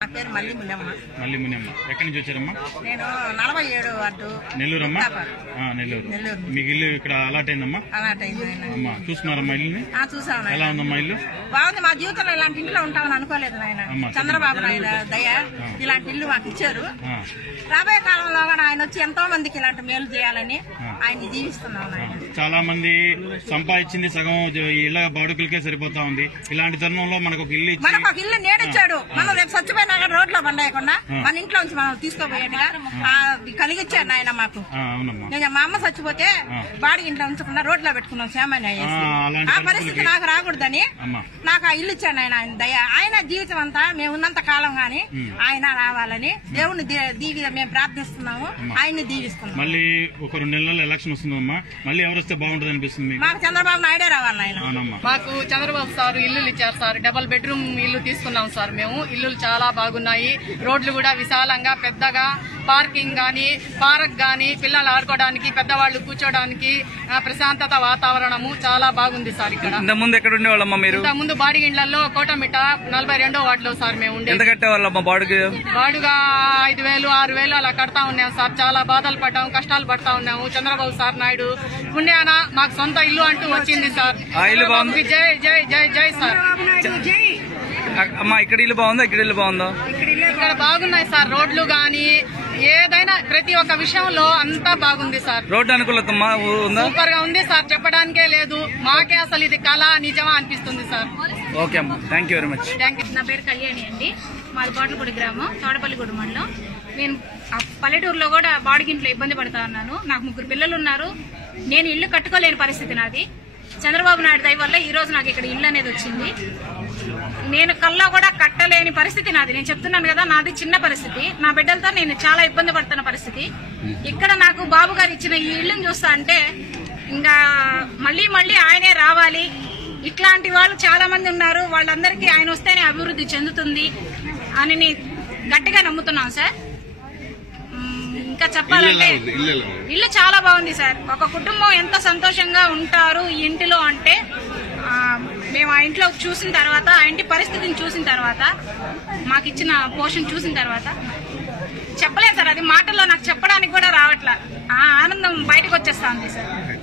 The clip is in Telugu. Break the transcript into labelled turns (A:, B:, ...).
A: నా పేరు మల్లి మునియమ్మ.
B: ఎక్కడి నుంచి వచ్చారమ్మా?
A: నేను 47 వార్డు
B: నెల్లూరు అమ్మా. నెల్లూరు. మీకు ఇల్లు ఇక్కడ అలాట్ అయిందమ్మా?
A: అలాట్ అయింది.
B: అమ్మా చూస్తున్నారమ్మా ఇల్లుని?
A: చూసాను.
B: ఎలా ఉందమ్మా ఇల్లు?
A: బాగుంది. మా జీవితంలో ఇలాంటి ఇంట్లో ఉంటామని అనుకోలేదు నాయన. చంద్రబాబు నాయుడు దయ ఇలాంటి ఇల్లు మాకు ఇచ్చారు. రాబోయే కాలంలో కూడా ఆయన వచ్చి ఎంతో మందికి ఇలాంటి మేలు చేయాలని ఆయన్ని జీవిస్తున్నాం నాయన.
B: చాలా మంది సంపాదించింది సగం ఇళ్ళ బాడుకులకే సరిపోతా ఉంది. ఇలాంటి తరుణంలో మనకు ఒక ఇల్లు
A: నేడిచ్చాడు. మనం రేపు చచ్చిపోయినా రోడ్లో బండేయకుండా మన ఇంట్లో నుంచి మనం తీసుకోపోయేట్టుగా కలిగించాడు ఆయన మాకు. నేను మా అమ్మ చచ్చిపోతే బాడీ ఇంట్లో ఉంచకుండా రోడ్లో పెట్టుకున్నాం సామాన్య. ఆ పరిస్థితి నాకు రాకూడదని నాకు ఆ ఇల్లు ఇచ్చాడు ఆయన. ఆయన దయ. ఆయన జీవితం అంతా మేము ఉన్నంత కాలం గాని ఆయన రావాలని దేవుని మేము ప్రార్థిస్తున్నాము. ఆయన్ని దీవిస్తున్నాము.
B: మళ్ళీ ఒక 2 నెలల్లో ఎలక్షన్ వస్తుందమ్మా. మళ్ళీ ఎవరు వస్తే బాగుంటుంది అనిపిస్తుంది?
A: మాకు చంద్రబాబు నాయుడే రావాలి ఆయన.
C: మాకు చంద్రబాబు సార్ ఇల్లులు ఇచ్చారు సార్. 2 బెడ్రూమ్ ఇల్లు తీసుకున్నాం సార్ మేము. ఇల్లులు చాలా బాగున్నాయి. రోడ్లు కూడా విశాలంగా పెద్దగా, పార్కింగ్ గానీ పార్క్ గానీ పిల్లలు ఆడుకోవడానికి పెద్దవాళ్లు కూర్చోడానికి ప్రశాంతత వాతావరణము చాలా బాగుంది సార్. ఇక్కడ
D: ముందు ఎక్కడ ఉండేవాళ్ళమ్మా మీరు?
C: ముందు బాడిగిండ్లలో కోటమిట 42వ వార్డులో సార్ మేము ఉండే.
D: ఎంత కట్టేవాళ్ళమ్మా
C: బాడుగా 5,000 6,000 అలా కడతా ఉన్నాం సార్. చాలా బాధలు పడ్డాము, కష్టాలు పడతా ఉన్నాము. చంద్రబాబు సార్ నాయుడు పుణ్యాన మాకు సొంత ఇల్లు అంటూ వచ్చింది సార్. జై జై జై జై సార్.
D: అమ్మా ఇక్కడ ఇల్లు బాగుందా? ఇక్కడ ఇల్లు బాగుందా?
C: ఇక్కడ బాగున్నాయి సార్. రోడ్లు గానీ ఏదైనా ప్రతి ఒక్క విషయంలో అంతా బాగుంది సార్.
D: రోడ్డు అనుకూలత
C: సూపర్ గా ఉంది సార్. చెప్పడానికే లేదు. మాకే అసలు ఇది కళ నిజమా అనిపిస్తుంది సార్.
D: ఓకే అమ్మా, థ్యాంక్ యూ వెరీ మచ్.
E: నా పేరు కళ్యాణి అండి. మాది బాటలగూడ గ్రామం, తోడపల్లిగూడ మండలం. నేను పల్లెటూరులో కూడా బాడిగింట్లో ఇబ్బంది పడతా ఉన్నాను. నాకు 3 పిల్లలు ఉన్నారు. నేను ఇల్లు కట్టుకోలేని పరిస్థితి నాది. చంద్రబాబు నాయుడు దయ వల్ల ఈ రోజు నాకు ఇక్కడ ఇల్లు అనేది వచ్చింది. నేను కల్లా కూడా కట్టలేని పరిస్థితి నాది. నేను చెప్తున్నాను కదా, నాది చిన్న పరిస్థితి. నా బిడ్డలతో నేను చాలా ఇబ్బంది పడుతున్న పరిస్థితి. ఇక్కడ నాకు బాబు గారు ఇచ్చిన ఈ ఇల్లుని చూస్తా అంటే ఇంకా మళ్లీ మళ్లీ ఆయనే రావాలి. ఇట్లాంటి వాళ్ళు చాలా మంది ఉన్నారు. వాళ్ళందరికీ ఆయన వస్తేనే అభివృద్ధి చెందుతుంది అని గట్టిగా నమ్ముతున్నాను సార్. ఇంకా చెప్పాలంటే ఇల్లు చాలా బాగుంది సార్. ఒక కుటుంబం ఎంత సంతోషంగా ఉంటారు ఈ ఇంటిలో అంటే మేము ఆ ఇంట్లో చూసిన తర్వాత, ఆ ఇంటి పరిస్థితిని చూసిన తర్వాత, మాకు ఇచ్చిన పోషణ చూసిన తర్వాత చెప్పలేదు సార్. అది మాటల్లో నాకు చెప్పడానికి కూడా రావట్లా. ఆ ఆనందం బయటకు వచ్చేస్తా ఉంది సార్.